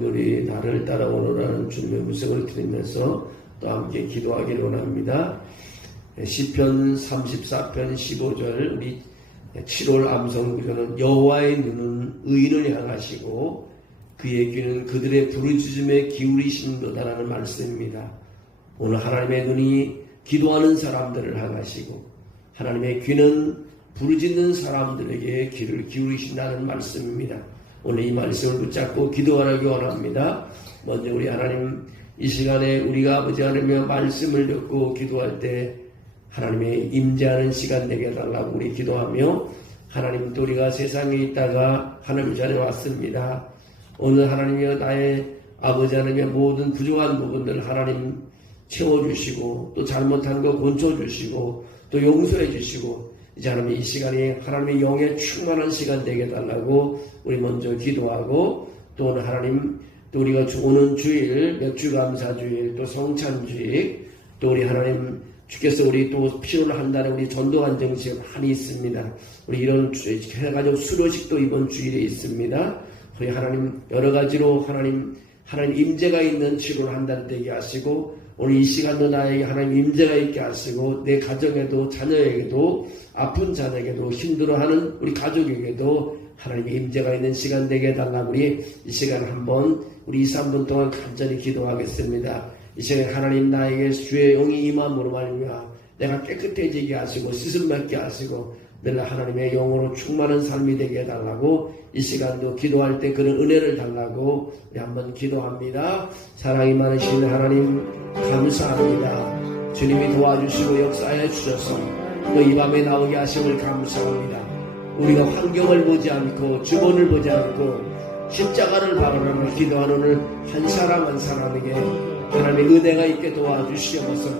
모두리 나를 따라오노라는 주님의 음성을 들으면서 또 함께 기도하기를 원합니다. 시편 34편 15절 우리 7월 암송구조는 여호와의 눈은 의인을 향하시고 그의 귀는 그들의 부르짖음에 기울이신도다라는 말씀입니다. 오늘 하나님의 눈이 기도하는 사람들을 향하시고 하나님의 귀는 부르짖는 사람들에게 귀를 기울이신다는 말씀입니다. 오늘 이 말씀을 붙잡고 기도하기 원합니다. 먼저 우리 하나님, 이 시간에 우리가 아버지 하나님의 말씀을 듣고 기도할 때 하나님의 임재하는 시간 되게 해달라고 우리 기도하며, 하나님 또 우리가 세상에 있다가 하나님 자리에 왔습니다. 오늘 하나님이여 나의 아버지 하나님의 모든 부족한 부분들을 하나님 채워주시고 또 잘못한 거 고쳐주시고 또 용서해 주시고, 이제 하나님 이 시간이 하나님의 영에 충만한 시간 되게 해달라고 우리 먼저 기도하고, 또 오늘 하나님 또 우리가 오는 주일 맥주감사주일 또 성찬주일 또 우리 하나님 주께서 우리 또 필요로 한다는 우리 전도관 정식 많이 있습니다. 우리 이런 해가지고 수료식도 이번 주일에 있습니다. 우리 하나님 여러 가지로 하나님 임재가 있는 치료를 한다는 되게 하시고, 오늘 이 시간도 나에게 하나님 임재가 있게 하시고 내 가정에도 자녀에게도 아픈 자녀에게도 힘들어하는 우리 가족에게도 하나님의 임재가 있는 시간 되게 해달라고 우리 이 시간 한번 우리 2, 3분 동안 간절히 기도하겠습니다. 이 시간에 하나님 나에게 주의 영이 임함으로 말미암아 내가 깨끗해지게 하시고 씻음 받게 하시고 늘 하나님의 영으로 충만한 삶이 되게 해달라고 이 시간도 기도할 때 그런 은혜를 달라고 우리 한번 기도합니다. 사랑이 많으신 하나님 감사합니다. 주님이 도와주시고 역사해 주셔서 또 이 밤에 나오게 하심을 감사합니다. 우리가 환경을 보지 않고 주본을 보지 않고 십자가를 바라보며 기도하는 오늘 한 사람 한 사람에게 하나님의 은혜가 있게 도와주시옵소서.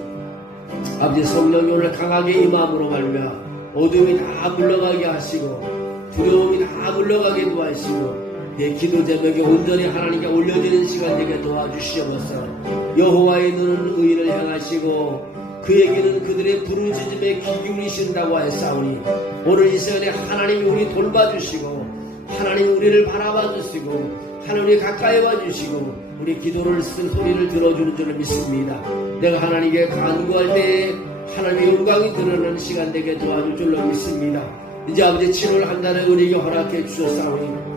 아버지 성령이 오늘 강하게 임함으로 말미암아 어둠이 다 물러가게 하시고 두려움이 다 물러가게 도와주시고 내 기도 제목이 온전히 하나님께 올려지는 시간 되게 도와주시옵소서. 여호와의 눈은 의인을 향하시고 그에게는 그들의 부르짖음에 귀 기울이신다고 하였사오니, 오늘 이 시간에 하나님이 우리 돌봐주시고 하나님이 우리를 바라봐 주시고 하나님이 가까이 와주시고 우리 기도를 쓴 소리를 들어주는 줄을 믿습니다. 내가 하나님께 간구할 때에 하나님의 영광이 드러나는 시간 되게 도와줄 줄로 믿습니다. 이제 아버지 7월 한 달에 우리에게 허락해 주셨사오니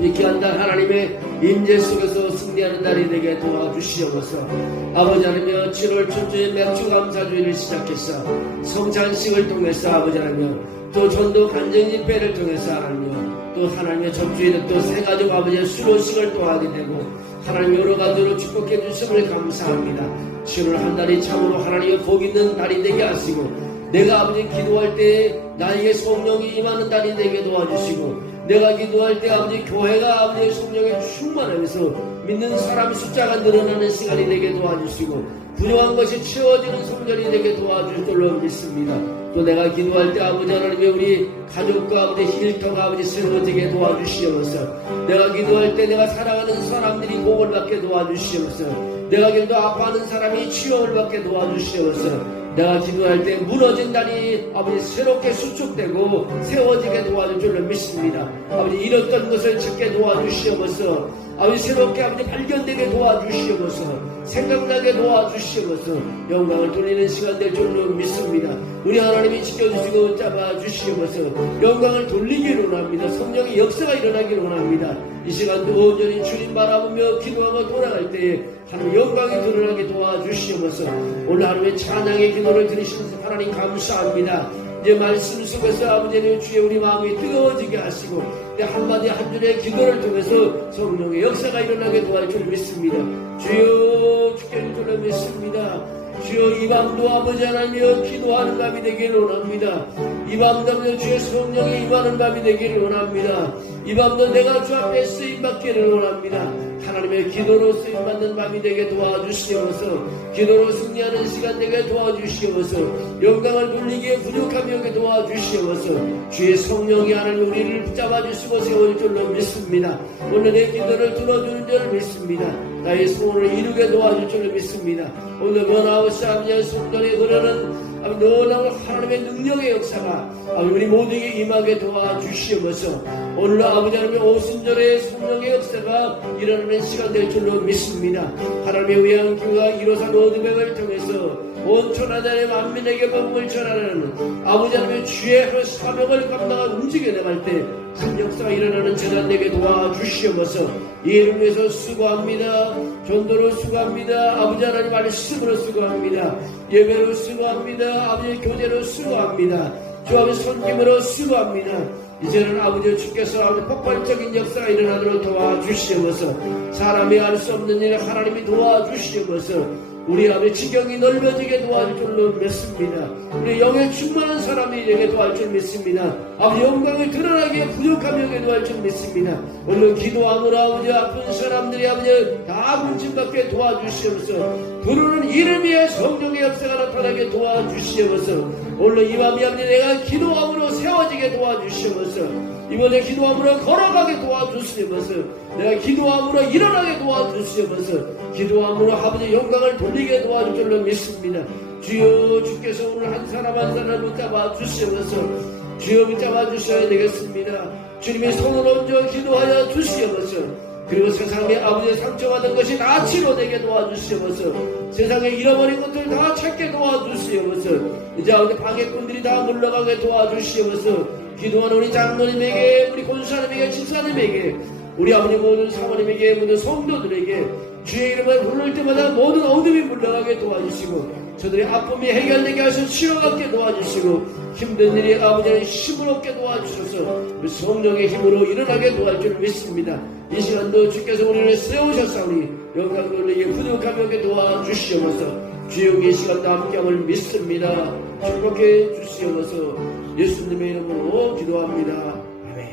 이 귀한 달 하나님의 임재 속에서 승리하는 달이 되게 도와주시옵소서. 아버지 하나님 7월 첫째 맥주감사주일을 시작해서 성찬식을 통해서 아버지 하나님 또 전도 간증집회를 통해서 하나님 또 하나님의 접주일에 또 새 가족 아버지의 수료식을 또 하게 되고 하나님 여러 가지로 축복해 주심을 감사합니다. 7월 한 달이 참으로 하나님의 복 있는 달이 되게 하시고 내가 아버지 기도할 때 나에게 성령이 임하는 달이 되게 도와주시고 내가 기도할 때 아버지 교회가 아버지의 성령에 충만하면서 믿는 사람 숫자가 늘어나는 시간이 되게 도와주시고 부족한 것이 채워지는 성전이 되게 도와줄 줄로 믿습니다. 또 내가 기도할 때 아버지 하나님의 우리 가족과 아버지 힐터가 아버지 세워지게 도와주시옵소서. 내가 기도할 때 내가 사랑하는 사람들이 복을 받게 도와주시옵소서. 내가 기도 아파하는 사람이 치유를 받게 도와주시옵소서. 내가 기도할 때 무너진 달이 아버지 새롭게 수축되고 세워지게 도와줄 줄로 믿습니다. 아버지 잃었던 것을 찾게 도와주시옵소서. 아버지 새롭게 아버지 발견되게 도와주시옵소서. 생각나게 도와주시옵소서. 영광을 돌리는 시간 될 줄로 믿습니다. 우리 하나님이 지켜주시고 잡아주시옵소서. 영광을 돌리기를 원합니다. 성령의 역사가 일어나기를 원합니다. 이 시간도 온전히 주님 바라보며 기도하며 돌아갈 때에 하나님 영광이 드러나게 도와주시옵소서. 오늘 하루의 찬양의 기도를 들으시면서 하나님 감사합니다. 이제 말씀 속에서 아버지는 주의 우리 마음이 뜨거워지게 하시고 한마디 한 줄의 기도를 통해서 성령의 역사가 일어나게 도와줄 줄 믿습니다. 주여 주께 줄로 믿습니다. 주여 이 밤도 아버지 하나님이여 기도하는 밤이 되기를 원합니다. 이 밤도 주의 성령이 임하는 밤이 되기를 원합니다. 이 밤도 내가 주 앞에 쓰임받기를 원합니다. 하나님의 기도로 쓰임받는 밤이 되게 도와주시옵소서. 기도로 승리하는 시간 되게 도와주시옵소서. 영광을 돌리기에 부족함이 오게 도와주시옵소서. 주의 성령이 하나님 우리를 붙잡아 주시고 세울 줄로 믿습니다. 오늘 내 기도를 들어주는 줄 믿습니다. 나의 소원을 이루게 도와줄 줄로 믿습니다. 오늘 원하옵사 아버지의 성전에 흐르는 아버지 놀라운 하나님의 능력의 역사가 아버지 우리 모두에게 임하게 도와주시옵소서. 오늘 아버지 하나님의 오순절의 성령의 역사가 일어나는 시간 될 줄로 믿습니다. 하나님의 위한 기회가 이로산 어둠을 통해서 온 천하단의 만민에게 복음을 전하는 아버지 하나님의 주의 사명을 감당하고 움직여 나갈 때 큰 역사가 일어나는 재단 되게 도와주시옵소서. 이 일을 위해서 수고합니다. 전도로 수고합니다. 아버지 하나님 말씀으로 수고합니다. 예배로 수고합니다. 아버지 교제로 수고합니다. 주 아버지 섬김으로 수고합니다. 이제는 아버지 주께서 아버지 폭발적인 역사가 일어나도록 도와주시옵소서. 사람이 알 수 없는 일을 하나님이 도와주시옵소서. 우리 아버지 지경이 넓어지게 도와줄 줄로 믿습니다. 우리 영에 충만한 사람이 되게 도와줄 줄 믿습니다. 아버지 영광을 드러나게 부족함이 되게 도와줄 줄 믿습니다. 오늘 기도함으로 아버지 아픈 사람들이 아버지 다 문진받게 도와주시옵소서. 부르는 이름의 성령의 역사가 나타나게 도와주시옵소서. 오늘 이 밤이 아버지 내가 기도함으로 세워지게 도와주시옵소서. 이번에 기도함으로 걸어가게 도와주시옵소서. 내가 기도함으로 일어나게 도와주시옵소서. 기도함으로 아버지 영광을 돌리게 도와줄 줄로 믿습니다. 주여 주께서 오늘 한 사람 한 사람을 붙잡아 주시옵소서. 주여 붙잡아 주셔야 되겠습니다. 주님이 손을 얹어 기도하여 주시옵소서. 그리고 세상에 아버지의 상처받은 것이 다 치료되게 도와주시옵소서. 세상에 잃어버린 것들 다 찾게 도와주시옵소서. 이제 아버지 방해꾼들이 다 물러가게 도와주시옵소서. 기도하는 우리 장로님에게 우리 권사님에게 집사님에게 우리 아버지 모든 사모님에게 모든 성도들에게 주의 이름을 부를 때마다 모든 어둠이 물러가게 도와주시고 저들의 아픔이 해결되게 하셔서 치료받게 도와주시고 힘든 일이 아버지의 힘을 얻게 도와주셔서 우리 성령의 힘으로 일어나게 도와줄 줄 믿습니다. 이 시간도 주께서 우리를 세우셨사오니 영광 돌리게 부족함이 없게 도와주시옵소서. 주여 이 시간도 함께함을 믿습니다. 축복해 주시옵소서. 예수님의 이름으로 기도합니다. 아멘.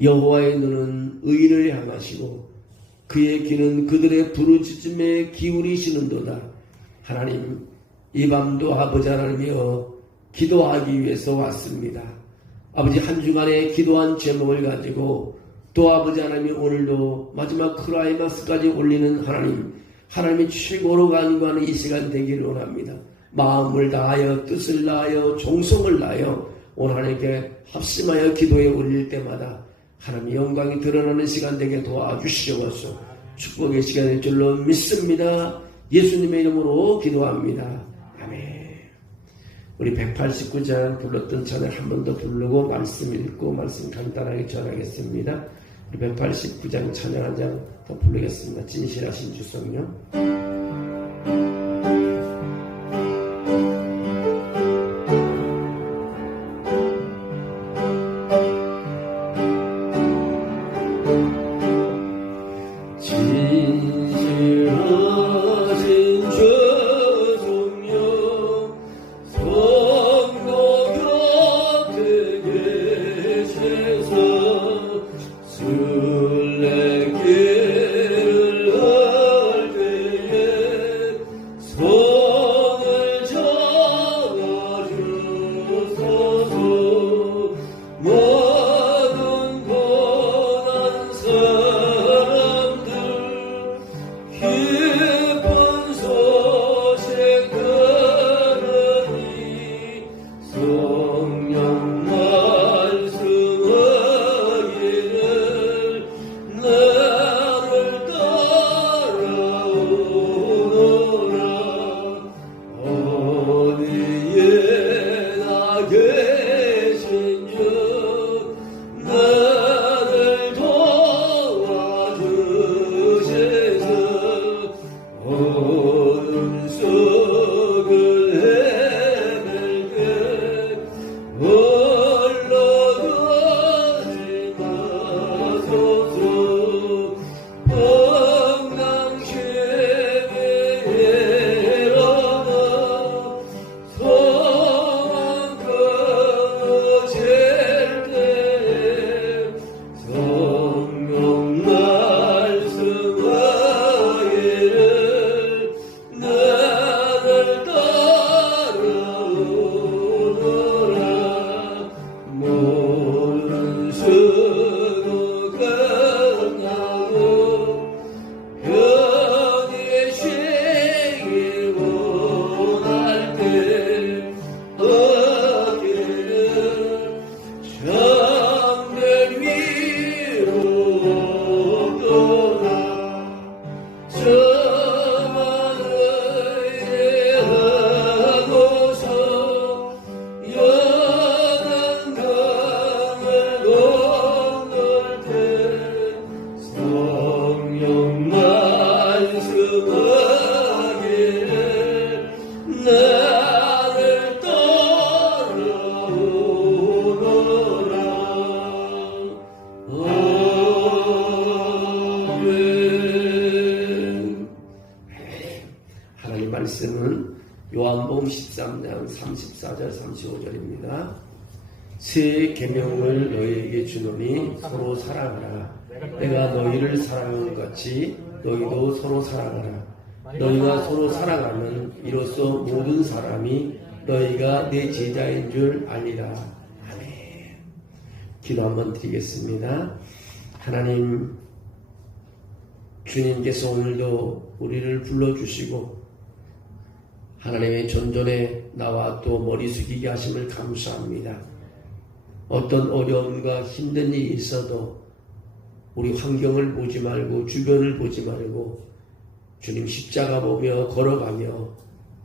여호와의 눈은 의인을 향하시고 그의 귀는 그들의 부르짖음에 기울이시는도다. 하나님, 이 밤도 아버지 하나님이여 기도하기 위해서 왔습니다. 아버지 한 주간에 기도한 제목을 가지고 또 아버지 하나님이 오늘도 마지막 크라이마스까지 올리는 하나님이 최고로 간구하는 이 시간 되기를 원합니다. 마음을 다하여 뜻을 다하여 정성을 다하여 오늘 하나님께 합심하여 기도에 올릴 때마다 하나님의 영광이 드러나는 시간 되게 도와주시옵소서. 축복의 시간이 될 줄로 믿습니다. 예수님의 이름으로 기도합니다. 아멘. 우리 189장 불렀던 찬양 한 번 더 부르고 말씀 읽고 말씀 간단하게 전하겠습니다. 우리 189장 찬양 한 장 더 부르겠습니다. 진실하신 주 성령. 술래길을 할 때에 말씀은 요한복음 13장 34절 35절입니다. 새 계명을 너희에게 주노니 서로 사랑하라. 내가 너희를 사랑한 것 같이 너희도 서로 사랑하라. 너희가 서로 사랑하면 이로써 모든 사람이 너희가 내 제자인 줄 알리라. 아멘. 기도 한번 드리겠습니다. 하나님, 주님께서 오늘도 우리를 불러주시고 하나님의 전전에 나와 또 머리 숙이게 하심을 감사합니다. 어떤 어려움과 힘든 일이 있어도 우리 환경을 보지 말고 주변을 보지 말고 주님 십자가 보며 걸어가며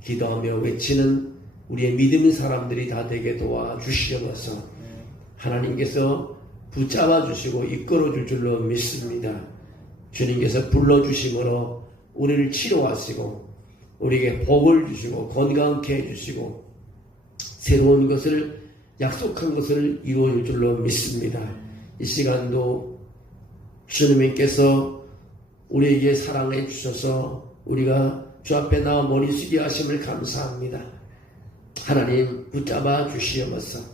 기도하며 외치는 우리의 믿음의 사람들이 다 되게 도와주시옵소서. 하나님께서 붙잡아 주시고 이끌어 줄 줄로 믿습니다. 주님께서 불러주심으로 우리를 치료하시고 우리에게 복을 주시고 건강케 해주시고 새로운 것을 약속한 것을 이루어 줄 줄로 믿습니다. 이 시간도 주님께서 우리에게 사랑해 주셔서 우리가 주 앞에 나와 머리 숙이 하심을 감사합니다. 하나님 붙잡아 주시옵소서.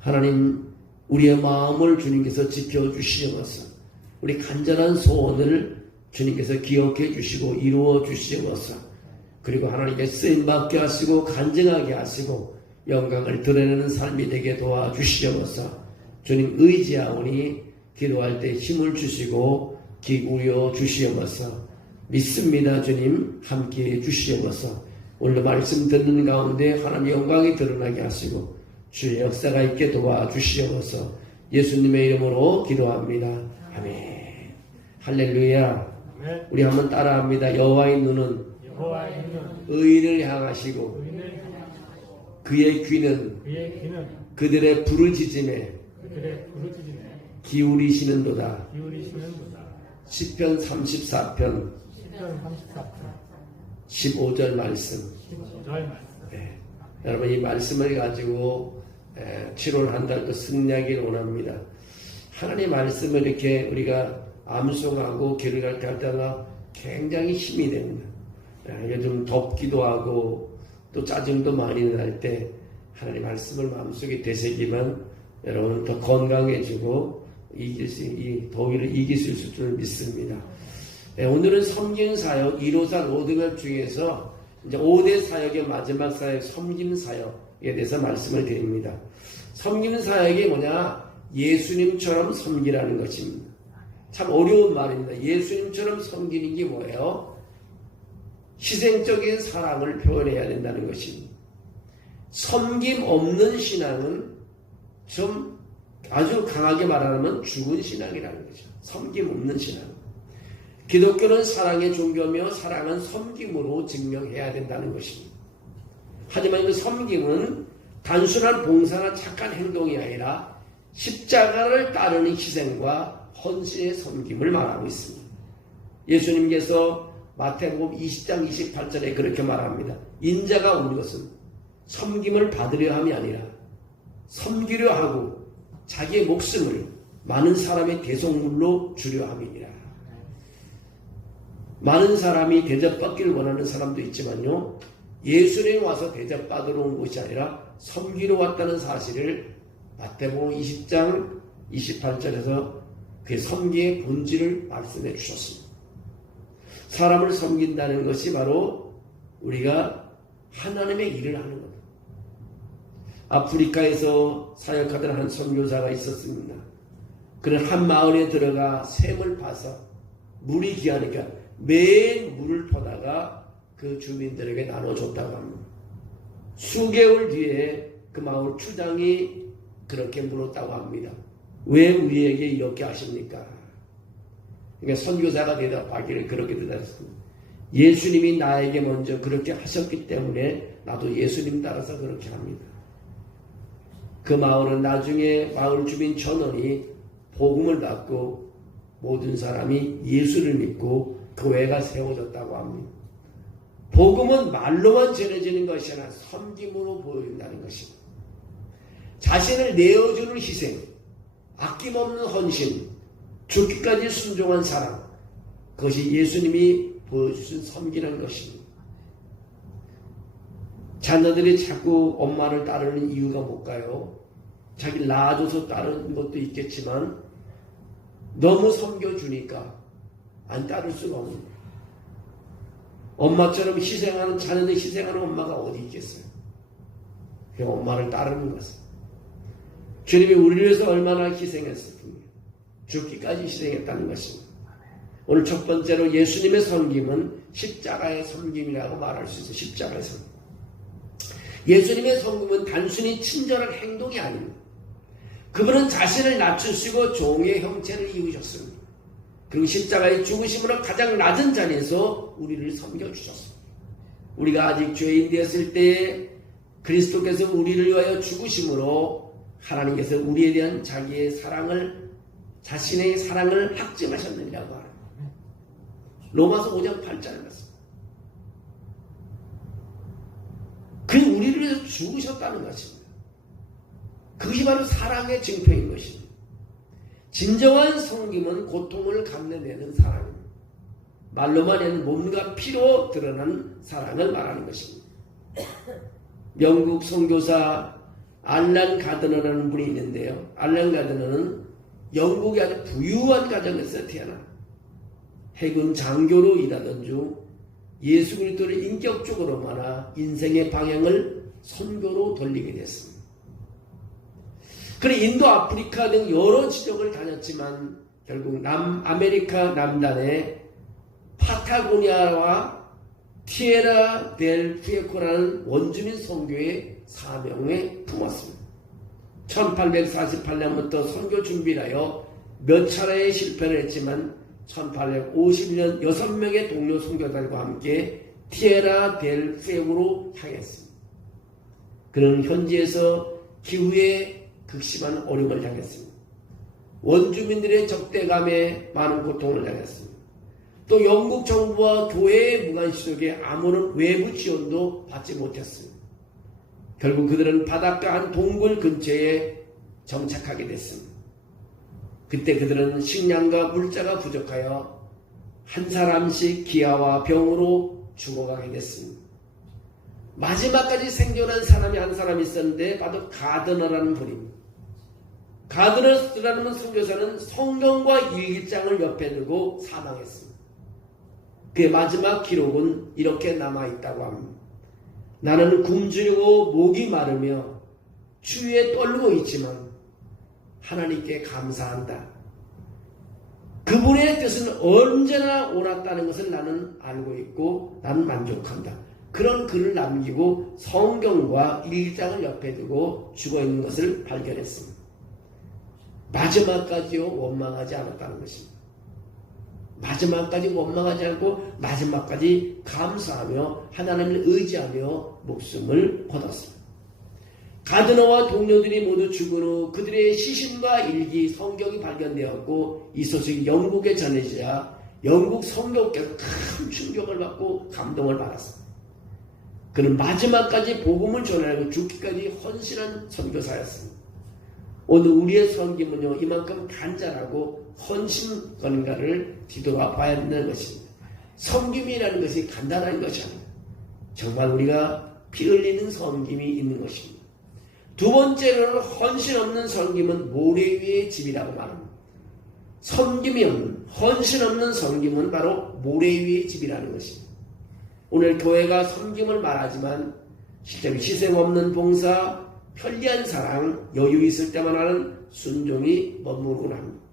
하나님 우리의 마음을 주님께서 지켜주시옵소서. 우리 간절한 소원을 주님께서 기억해 주시고 이루어 주시옵소서. 그리고 하나님께 쓰임받게 하시고 간증하게 하시고 영광을 드러내는 삶이 되게 도와주시옵소서. 주님 의지하오니 기도할 때 힘을 주시고 기울여 주시옵소서. 믿습니다. 주님 함께해 주시옵소서. 오늘 말씀 듣는 가운데 하나님의 영광이 드러나게 하시고 주의 역사가 있게 도와주시옵소서. 예수님의 이름으로 기도합니다. 아멘. 할렐루야. 우리 한번 따라합니다. 여호와의 눈은 의인을 향하시고 그의 귀는 그들의 부르짖음에 기울이시는도다. 시편 34편 15절 말씀. 네. 여러분 이 말씀을 가지고 7월 한 달도 승리하기를 원합니다. 하나님의 말씀을 이렇게 우리가 암송하고 기록할 때마다 굉장히 힘이 됩니다. 요즘 덥기도 하고 또 짜증도 많이 날 때 하나님 말씀을 마음속에 되새기면 여러분 더 건강해지고 이 더위를 이길 수 있을 줄 믿습니다. 오늘은 섬긴 사역 154 로드맵 중에서 이제 5대 사역의 마지막 사역 섬김 사역에 대해서 말씀을 드립니다. 섬김 사역이 뭐냐? 예수님처럼 섬기라는 것입니다. 참 어려운 말입니다. 예수님처럼 섬기는 게 뭐예요? 희생적인 사랑을 표현해야 된다는 것입니다. 섬김 없는 신앙은 좀 아주 강하게 말하면 죽은 신앙이라는 거죠. 섬김 없는 신앙. 기독교는 사랑의 종교며 사랑은 섬김으로 증명해야 된다는 것입니다. 하지만 그 섬김은 단순한 봉사나 착한 행동이 아니라 십자가를 따르는 희생과 헌신의 섬김을 말하고 있습니다. 예수님께서 마태복음 20장 28절에 그렇게 말합니다. 인자가 온 것은 섬김을 받으려 함이 아니라 섬기려 하고 자기의 목숨을 많은 사람의 대속물로 주려 함이니라. 많은 사람이 대접받기를 원하는 사람도 있지만요, 예수님 와서 대접받으러 온 것이 아니라 섬기러 왔다는 사실을 마태복음 20장 28절에서 그 섬기의 본질을 말씀해 주셨습니다. 사람을 섬긴다는 것이 바로 우리가 하나님의 일을 하는 겁니다. 아프리카에서 사역하던 한 선교사가 있었습니다. 그는 한 마을에 들어가 샘을 파서 물이 귀하니까 매일 물을 퍼다가 그 주민들에게 나눠줬다고 합니다. 수개월 뒤에 그 마을 추장이 그렇게 물었다고 합니다. 왜 우리에게 이렇게 하십니까? 그러니까 선교사가 대답하기를 그렇게 대답했습니다. 예수님이 나에게 먼저 그렇게 하셨기 때문에 나도 예수님 따라서 그렇게 합니다. 그 마을은 나중에 마을 주민 전원이 복음을 받고 모든 사람이 예수를 믿고 교회가 세워졌다고 합니다. 복음은 말로만 전해지는 것이 아니라 섬김으로 보여준다는 것입니다. 자신을 내어주는 희생, 아낌없는 헌신, 죽기까지 순종한 사랑, 그것이 예수님이 보여주신 섬기는 것입니다. 자녀들이 자꾸 엄마를 따르는 이유가 뭘까요? 자기 낳아줘서 따르는 것도 있겠지만 너무 섬겨주니까 안 따를 수가 없는 거예요. 엄마처럼 희생하는, 자녀들 희생하는 엄마가 어디 있겠어요? 그 엄마를 따르는 것은. 주님이 우리를 위해서 얼마나 희생했을까? 죽기까지 희생했다는 것입니다. 오늘 첫 번째로 예수님의 섬김은 십자가의 섬김이라고 말할 수 있어요. 십자가의 섬김. 예수님의 섬김은 단순히 친절한 행동이 아닙니다. 그분은 자신을 낮추시고 종의 형체를 이루셨습니다. 그리고 십자가의 죽으심으로 가장 낮은 자리에서 우리를 섬겨주셨습니다. 우리가 아직 죄인 되었을 때에 그리스도께서 우리를 위하여 죽으심으로 하나님께서 우리에 대한 자기의 사랑을, 자신의 사랑을 확증하셨느니라고 합니다. 로마서 5장 8절에 말씀. 그 우리를 위해서 죽으셨다는 것입니다. 그것이 바로 사랑의 증표인 것입니다. 진정한 섬김은 고통을 감내내는 사랑입니다. 말로만 하는 몸과 피로 드러난 사랑을 말하는 것입니다. 영국 선교사 알란 가드너라는 분이 있는데요. 알란 가드너는 영국의 아주 부유한 가정에서 태어나 해군 장교로 일하던 중 예수 그리스도를 인격적으로 만나 인생의 방향을 선교로 돌리게 됐습니다. 그는 인도, 아프리카 등 여러 지역을 다녔지만 결국 남아메리카 남단의 파타고니아와 티에라 델 푸에코라는 원주민 선교의 사명에 품었습니다. 1848년부터 선교 준비를 하여 몇 차례의 실패를 했지만 1851년 6명의 동료 선교사들과 함께 티에라 델 푸에코로 향했습니다. 그는 현지에서 기후에 극심한 어려움을 당했습니다. 원주민들의 적대감에 많은 고통을 당했습니다. 또 영국 정부와 교회의 무관시 속에 아무런 외부 지원도 받지 못했습니다. 결국 그들은 바닷가 한 동굴 근처에 정착하게 됐습니다. 그때 그들은 식량과 물자가 부족하여 한 사람씩 기아와 병으로 죽어가게 됐습니다. 마지막까지 생존한 사람이 한 사람 있었는데 바로 가드너라는 분입니다. 가드너라는 선교사는 성경과 일기장을 옆에 두고 사망했습니다. 그의 마지막 기록은 이렇게 남아있다고 합니다. 나는 굶주리고 목이 마르며 추위에 떨고 있지만 하나님께 감사한다. 그분의 뜻은 언제나 옳았다는 것을 나는 알고 있고 나는 만족한다. 그런 글을 남기고 성경과 일기장을 옆에 두고 죽어있는 것을 발견했습니다. 마지막까지요 원망하지 않았다는 것입니다. 마지막까지 원망하지 않고 마지막까지 감사하며 하나님을 의지하며 목숨을 거뒀습니다. 가드너와 동료들이 모두 죽은 후 그들의 시신과 일기, 성경이 발견되었고 이 소식이 영국에 전해지자 영국 성교께서 큰 충격을 받고 감동을 받았습니다. 그는 마지막까지 복음을 전하고 죽기까지 헌신한 선교사였습니다. 오늘 우리의 섬김은요 이만큼 간절하고 헌신건가를 뒤돌아봐야 한다는 것입니다. 섬김이라는 것이 간단한 것이 아닙니다. 정말 우리가 피 흘리는 섬김이 있는 것입니다. 두 번째로는 헌신 없는 섬김은 모래 위의 집이라고 말합니다. 섬김이 없는, 헌신 없는 섬김은 바로 모래 위의 집이라는 것입니다. 오늘 교회가 섬김을 말하지만 실제로 희생 없는 봉사, 편리한 사랑, 여유 있을 때만 하는 순종이 머무르곤 합니다.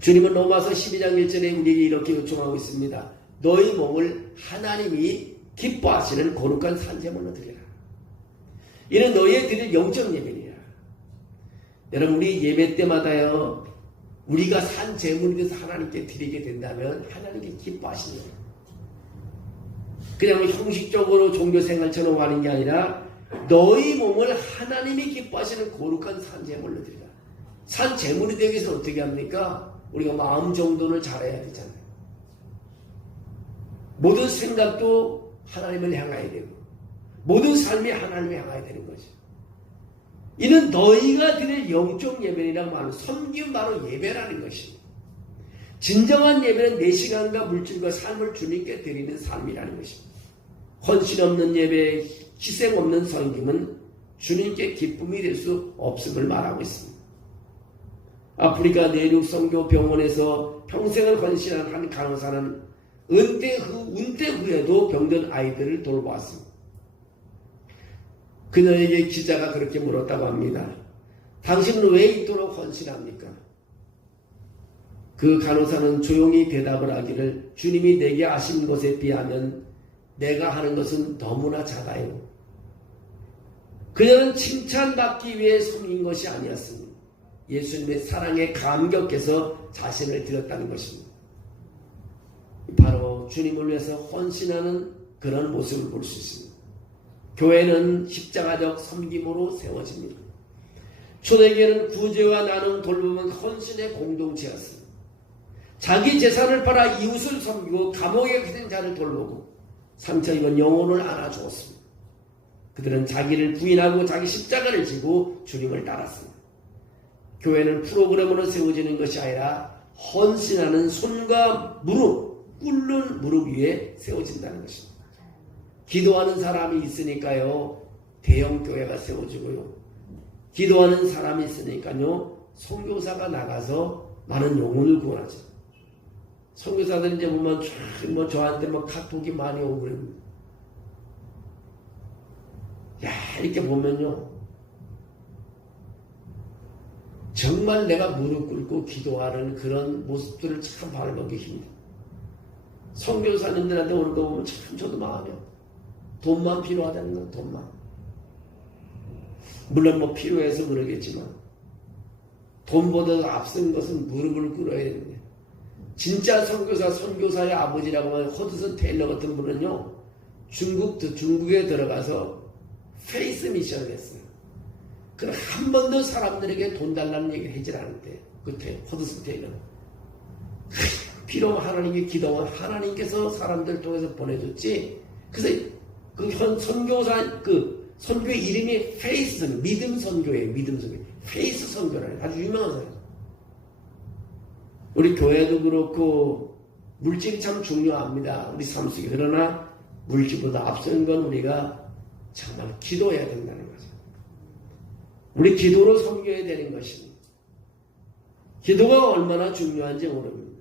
주님은 로마서 12장 1절에 우리에게 이렇게 요청하고 있습니다. 너희 몸을 하나님이 기뻐하시는 거룩한 산제물로 드리라. 이는 너희의 드릴 영적 예배니라. 여러분 우리 예배 때마다요 우리가 산 제물이 돼서 하나님께 드리게 된다면 하나님께 기뻐하시는 거예요. 그냥 형식적으로 종교생활처럼 하는 게 아니라 너희 몸을 하나님이 기뻐하시는 거룩한 산제물로 드리라. 산제물이 되기 위해서 어떻게 합니까? 우리가 마음 정돈을 잘해야 되잖아요. 모든 생각도 하나님을 향해야 되고 모든 삶이 하나님을 향해야 되는 거죠. 이는 너희가 드릴 영적 예배라고 말하는 섬김 바로 예배라는 것입니다. 진정한 예배는 내 시간과 물질과 삶을 주님께 드리는 삶이라는 것입니다. 헌신 없는 예배, 희생 없는 섬김은 주님께 기쁨이 될 수 없음을 말하고 있습니다. 아프리카 내륙 선교 병원에서 평생을 헌신한 한 간호사는 은퇴 후에도 병든 아이들을 돌보았습니다. 그녀에게 기자가 그렇게 물었다고 합니다. 당신은 왜 이토록 헌신합니까? 그 간호사는 조용히 대답을 하기를, 주님이 내게 하신 것에 비하면 내가 하는 것은 너무나 작아요. 그녀는 칭찬받기 위해 섬긴 것이 아니었습니다. 예수님의 사랑에 감격해서 자신을 드렸다는 것입니다. 바로 주님을 위해서 헌신하는 그런 모습을 볼 수 있습니다. 교회는 십자가적 섬김으로 세워집니다. 초대교회는 구제와 나눔, 돌봄은 헌신의 공동체였습니다. 자기 재산을 팔아 이웃을 섬기고 감옥에 갇힌 자를 돌보고 상처 입은 영혼을 안아주었습니다. 그들은 자기를 부인하고 자기 십자가를 지고 주님을 따랐습니다. 교회는 프로그램으로 세워지는 것이 아니라 헌신하는 손과 무릎, 꿇는 무릎 위에 세워진다는 것입니다. 기도하는 사람이 있으니까요, 대형 교회가 세워지고요. 기도하는 사람이 있으니까요, 선교사가 나가서 많은 영혼을 구원하죠. 선교사들 이제 보면 저한테 카톡이 많이 오고 그럽니다. 야, 이렇게 보면요, 정말 내가 무릎 꿇고 기도하는 그런 모습들을 참 바라보기 힘들어요. 선교사님들한테 오는 거 보면 참 저도 마음이 아파요. 돈만 필요하다는 건 돈만. 물론 필요해서 그러겠지만 돈보다 앞선 것은 무릎을 꿇어야 되는데, 진짜 선교사의 아버지라고 하는 허드슨 테일러 같은 분은요, 중국에 들어가서 페이스 미션을 했어요. 그럼 한 번도 사람들에게 돈 달라는 얘기를 하지 않았대요. 그때 허드슨 테일러는. 필요하면 하나님께 기도하면 하나님께서 사람들 통해서 보내줬지. 그래서 선교의 이름이 페이스 선교, 믿음 선교예요. 믿음 선교. 페이스 선교라는 아주 유명한 사람. 우리 교회도 그렇고 물질이 참 중요합니다. 우리 삶 속에. 그러나 물질보다 앞서는 건 우리가 정말 기도해야 된다는 거죠. 우리 기도로 섬겨야 되는 것입니다. 기도가 얼마나 중요한지 모릅니다.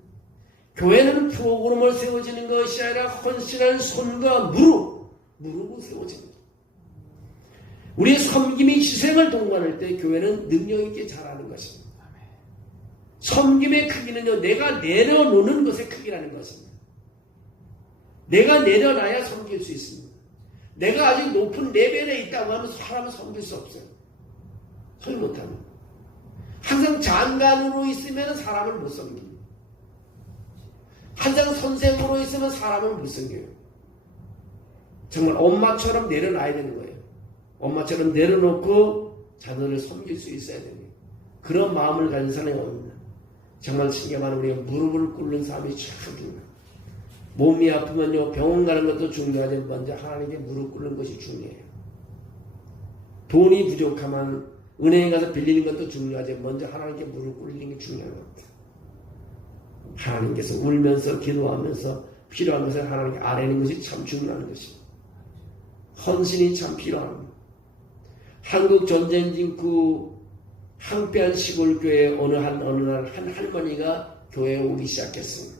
교회는 프로그램을 세워지는 것이 아니라 헌신한 손과 무릎을 세워집니다. 우리의 섬김이 희생을 동반할 때 교회는 능력있게 자라는 것입니다. 섬김의 크기는요, 내가 내려놓는 것의 크기라는 것입니다. 내가 내려놔야 섬길 수 있습니다. 내가 아직 높은 레벨에 있다고 하면 사람을 섬길 수 없어요. 소리 못합니다. 항상 장관으로 있으면 사람을 못 섬깁니다. 항상 선생으로 있으면 사람을 못 섬겨요. 정말 엄마처럼 내려놔야 되는 거예요. 엄마처럼 내려놓고 자녀를 섬길 수 있어야 됩니다. 그런 마음을 가진 사람이 없습니다. 정말 신경하는 우리가 무릎을 꿇는 삶이 참 중요해요. 몸이 아프면요, 병원 가는 것도 중요하지만 먼저 하나님께 무릎 꿇는 것이 중요해요. 돈이 부족하면 은행에 가서 빌리는 것도 중요하지만 먼저 하나님께 무릎 꿇는 게 중요한 것 같아요. 하나님께서 울면서 기도하면서 필요한 것을 하나님께 아뢰는 것이 참 중요한 것입니다. 헌신이 참 필요합니다. 한국 전쟁 직후 항pe한 시골교회 어느 날 한 할머니가 교회에 오기 시작했습니다.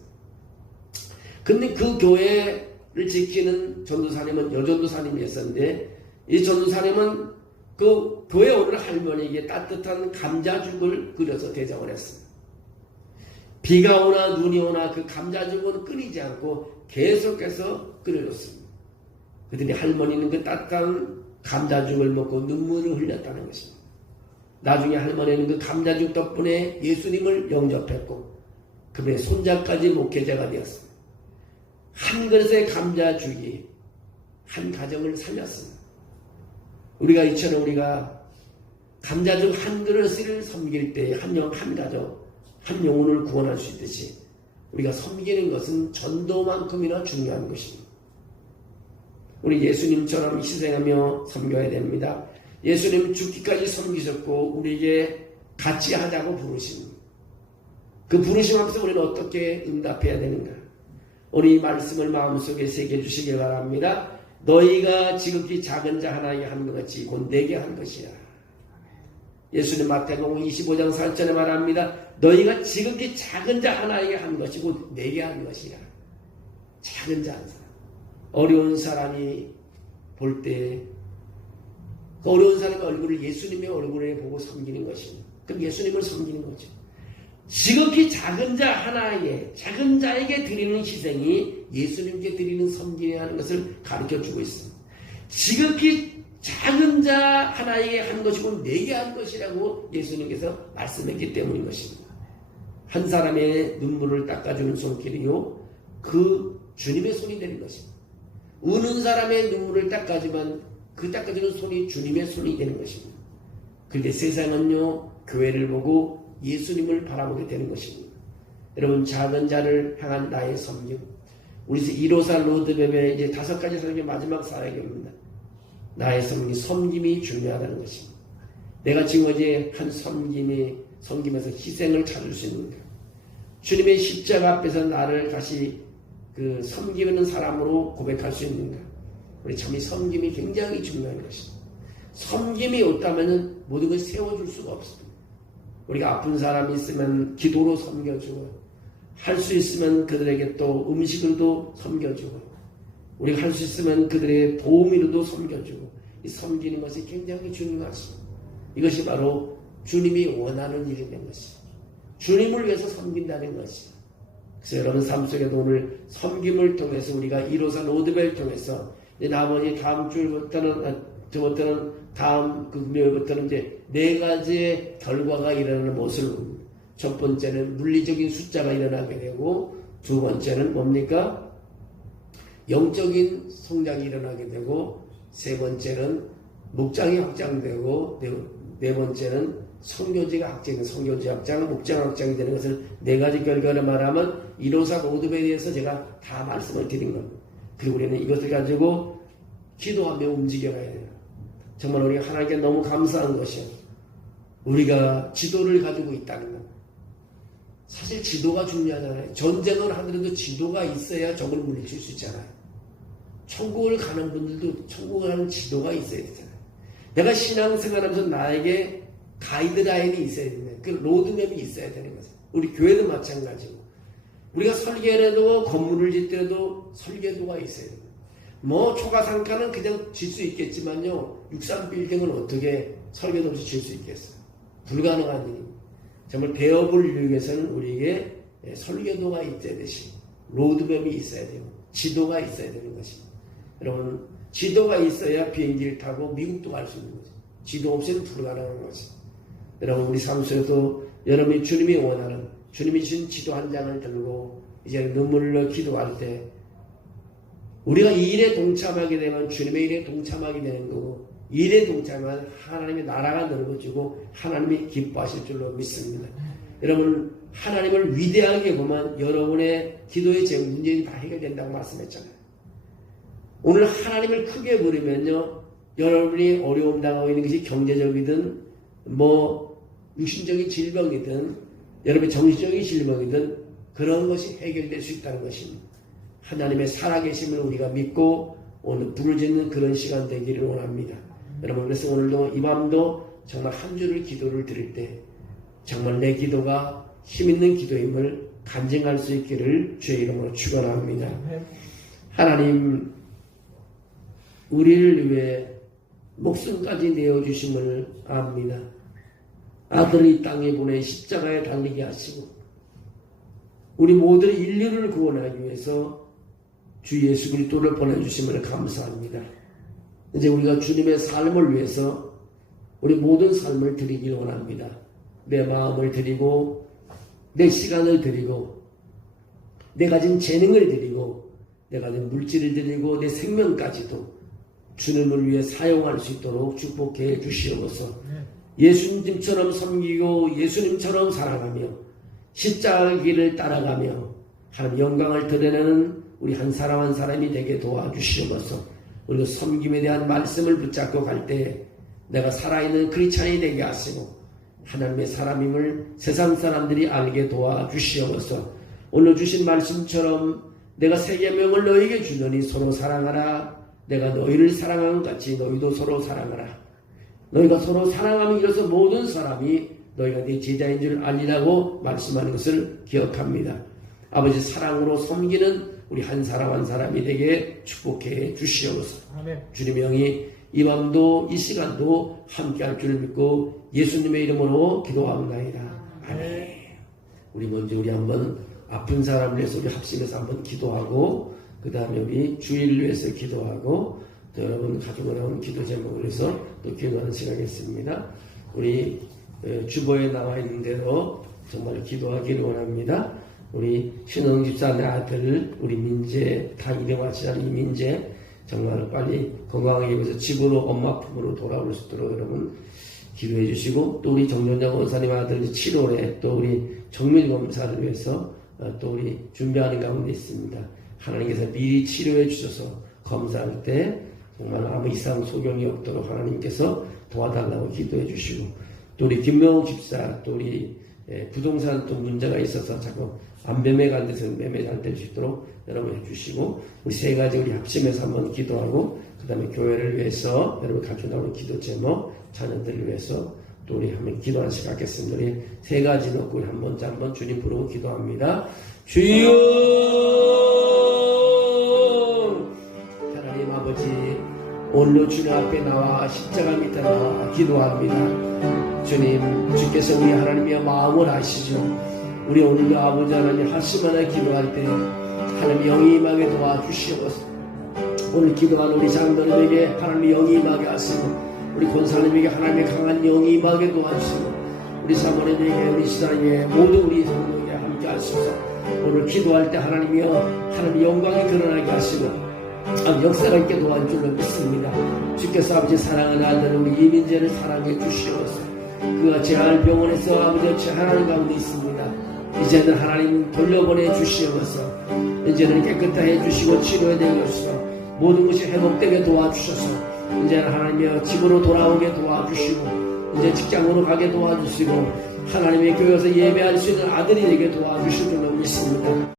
근데 그 교회를 지키는 전도사님은 여전도사님이었었는데, 이 전도사님은 그 교회 오는 할머니에게 따뜻한 감자죽을 끓여서 대접을 했습니다. 비가 오나 눈이 오나 그 감자죽은 끊이지 않고 계속해서 끓여줬습니다. 그랬더니 할머니는 그 따뜻한 감자죽을 먹고 눈물을 흘렸다는 것입니다. 나중에 할머니는 그 감자죽 덕분에 예수님을 영접했고 그분의 손자까지 목회자가 되었습니다. 한 그릇의 감자죽이 한 가정을 살렸습니다. 우리가 이처럼 우리가 감자죽 한 그릇을 섬길 때 한 가족, 한 영혼을 구원할 수 있듯이 우리가 섬기는 것은 전도만큼이나 중요한 것입니다. 우리 예수님처럼 희생하며 섬겨야 됩니다. 예수님 죽기까지 섬기셨고 우리에게 같이 하자고 부르십니다. 그 부르심 앞에서 우리는 어떻게 응답해야 되는가? 우리 이 말씀을 마음속에 새겨주시기 바랍니다. 너희가 지극히 작은 자 하나에게 한 것 같이 곧 내게 한 것이야. 예수님 마태복음 25장 4절에 말합니다. 너희가 지극히 작은 자 하나에게 한 것이 곧 내게 한 것이야. 작은 자 한 사람. 어려운 사람이 볼 때 그 어려운 사람의 얼굴을 예수님의 얼굴에 보고 섬기는 것입니다. 그럼 예수님을 섬기는 거죠. 지극히 작은 자 하나에게, 작은 자에게 드리는 희생이 예수님께 드리는 섬김이야 하는 것을 가르쳐주고 있습니다. 지극히 작은 자 하나에게 한 것이고 내게 한 것이라고 예수님께서 말씀했기 때문인 것입니다. 한 사람의 눈물을 닦아주는 손길이요, 그 주님의 손이 되는 것입니다. 우는 사람의 눈물을 닦아주면 그 닦아주는 손이 주님의 손이 되는 것입니다. 그런데 세상은요, 교회를 보고 예수님을 바라보게 되는 것입니다. 여러분, 작은 자를 향한 나의 섬김. 우리 154 로드맵의 이제 5가지 설교 마지막 사역입니다. 나의 섬김이 중요하다는 것입니다. 내가 지금 어제 한 섬김에서 희생을 찾을 수 있는가? 주님의 십자가 앞에서 나를 다시 그 섬기는 사람으로 고백할 수 있는가? 우리 참 이 섬김이 굉장히 중요한 것입니다. 섬김이 없다면 모든 것을 세워줄 수가 없습니다. 우리가 아픈 사람이 있으면 기도로 섬겨주고, 할 수 있으면 그들에게 또 음식으로도 섬겨주고, 우리가 할 수 있으면 그들의 도우미로도 섬겨주고, 이 섬기는 것이 굉장히 중요하십니다. 이것이 바로 주님이 원하는 일이 된 것입니다. 주님을 위해서 섬긴다는 것입니다. 그래서 여러분 삶 속에도 오늘 섬김을 통해서 우리가 154 로드벨을 통해서 나머지 다음 주부터는 다음 금요일부터는 이제 4가지의 결과가 일어나는 모습을 봅니다. 첫 번째는 물리적인 숫자가 일어나게 되고, 두 번째는 뭡니까? 영적인 성장이 일어나게 되고, 세 번째는 목장이 확장되고, 네 번째는 성교지 확장, 목장 확장이 되는 것을 4가지 결과를 말하면 154 로드맵에 대해서 제가 다 말씀을 드린 겁니다. 그리고 우리는 이것을 가지고 기도하며 움직여가야 돼요. 정말 우리가 하나님께 너무 감사한 것이에요. 우리가 지도를 가지고 있다는 것. 사실 지도가 중요하잖아요. 전쟁을 하더라도 지도가 있어야 적을 물리칠 수 있잖아요. 천국을 가는 분들도 천국을 가는 지도가 있어야 되잖아요. 내가 신앙생활하면서 나에게 가이드라인이 있어야 됩니다. 그 로드맵이 있어야 되는 거죠. 우리 교회도 마찬가지고, 우리가 설계를 해도 건물을 짓더라도 설계도가 있어야 됩니다. 초가상가는 그냥 질 수 있겠지만요, 63빌딩은 어떻게 설계도 없이 질 수 있겠어요? 불가능한 일입니다. 정말 대업을 위해서는 우리에게 설계도가 있어야 되시, 로드맵이 있어야 돼요. 지도가 있어야 되는 것입니다. 여러분, 지도가 있어야 비행기를 타고 미국도 갈 수 있는 거죠. 지도 없이는 불가능한 것입니다. 여러분, 우리 삶 속에서 여러분이 주님이 원하는, 주님이 주신 지도 한 장을 들고 이제 눈물로 기도할 때, 우리가 이 일에 동참하게 되면 주님의 일에 동참하게 되는 거고, 이 일에 동참하면 하나님의 나라가 넓어지고 하나님이 기뻐하실 줄로 믿습니다. 여러분, 하나님을 위대하게 보면 여러분의 기도의 제 문제는 다 해결된다고 말씀했잖아요. 오늘 하나님을 크게 부르면요, 여러분이 어려움 당하고 있는 것이 경제적이든 육신적인 질병이든 여러분의 정신적인 질병이든 그런 것이 해결될 수 있다는 것입니다. 하나님의 살아계심을 우리가 믿고 오늘 부르짖는 그런 시간 되기를 원합니다. 여러분, 그래서 오늘도 이 밤도 정말 한 주를 기도를 드릴 때 정말 내 기도가 힘있는 기도임을 간증할 수 있기를 주의 이름으로 축원합니다. 하나님, 우리를 위해 목숨까지 내어주심을 압니다. 아들을 이 땅에 보내 십자가에 달리게 하시고 우리 모든 인류를 구원하기 위해서 주 예수 그리스도를 보내주심을 감사합니다. 이제 우리가 주님의 삶을 위해서 우리 모든 삶을 드리길 원합니다. 내 마음을 드리고 내 시간을 드리고 내 가진 재능을 드리고 내 가진 물질을 드리고 내 생명까지도 주님을 위해 사용할 수 있도록 축복해 주시옵소서. 예수님처럼 섬기고 예수님처럼 살아가며 십자가 길을 따라가며 하나님 영광을 드러내는 우리 한 사람 한 사람이 되게 도와주시옵소서. 우리가 섬김에 대한 말씀을 붙잡고 갈 때 내가 살아있는 크리스찬이 되게 하시고 하나님의 사람임을 세상 사람들이 알게 도와주시옵소서. 오늘 주신 말씀처럼 내가 세 계명을 너에게 주노니 서로 사랑하라, 내가 너희를 사랑한 것 같이 너희도 서로 사랑하라. 너희가 서로 사랑하면 이로써 모든 사람이 너희가 네 제자인 줄 알리라고 말씀하는 것을 기억합니다. 아버지 사랑으로 섬기는 우리 한 사람 한 사람이 되게 축복해 주시옵소서. 아멘. 주님의 영이 이 밤도 이 시간도 함께할 줄을 믿고 예수님의 이름으로 기도합니다. 아멘. 우리 먼저 우리 한번 아픈 사람을 위해서 우리 합심해서 한번 기도하고 그 다음에 우리 주일을 위해서 기도하고 또 여러분 가족을 나온 기도 제목을 위해서 또 기도하는 시간이겠습니다. 우리 주보에 나와 있는 대로 정말 기도하기를 원합니다. 우리 신흥 집사의 아들 우리 민재 다 이름하지 않은 이 민재 정말 빨리 건강하게 입어서 집으로 엄마 품으로 돌아올 수 있도록 여러분 기도해 주시고 또 우리 정전장 원사님 아들 7월에 또 우리 정밀 검사를 위해서 또 우리 준비하는 가운데 있습니다. 하나님께서 미리 치료해 주셔서 검사할 때 정말 아무 이상 소견이 없도록 하나님께서 도와달라고 기도해 주시고 또 우리 김명욱 집사 또 우리 부동산 또 문제가 있어서 자꾸 안 매매가 안 돼서 매매 잘 될 수 있도록 여러분 해주시고 우리 세 가지 우리 합심해서 한번 기도하고 그 다음에 교회를 위해서 여러분 각기 나오는 기도 제목 자녀들을 위해서 또 우리 한번 기도하는 시간 갖겠습니다. 우리 세 가지 놓고 우리 한번 주님 부르고 기도합니다. 주여 하나님 아버지 오늘도 주님 앞에 나와 십자가 밑에 나와 기도합니다. 주님 주께서 우리 하나님의 마음을 아시죠. 우리 오늘도 아버지 하나님 하시마나 기도할 때 하나님 영이 임하게 도와주시옵소서. 오늘 기도하는 우리 장로님에게 하나님의 영이 임하게 하시고 우리 권사님에게 하나님의 강한 영이 임하게 도와주시고 우리 사모님에게 우리 시장에게 모든 우리 성도에게 함께 하시옵소서. 오늘 기도할 때 하나님이여 하나님의 영광이 드러나게 하시고 역사가 있게 도와줄 줄로 믿습니다. 주께서 아버지 사랑하는 아들 우리 이민재를 사랑해 주시옵소서. 그가 재활병원에서 아버지 재활하는 가운데 있습니다. 이제는 하나님 돌려보내 주시옵소서. 이제는 깨끗하게 해주시고 치료해 주셔서 모든 것이 회복되게 도와주셔서 이제는 하나님의 집으로 돌아오게 도와주시고 이제 직장으로 가게 도와주시고 하나님의 교회에서 예배할 수 있는 아들이 되게 도와주실 줄로 믿습니다.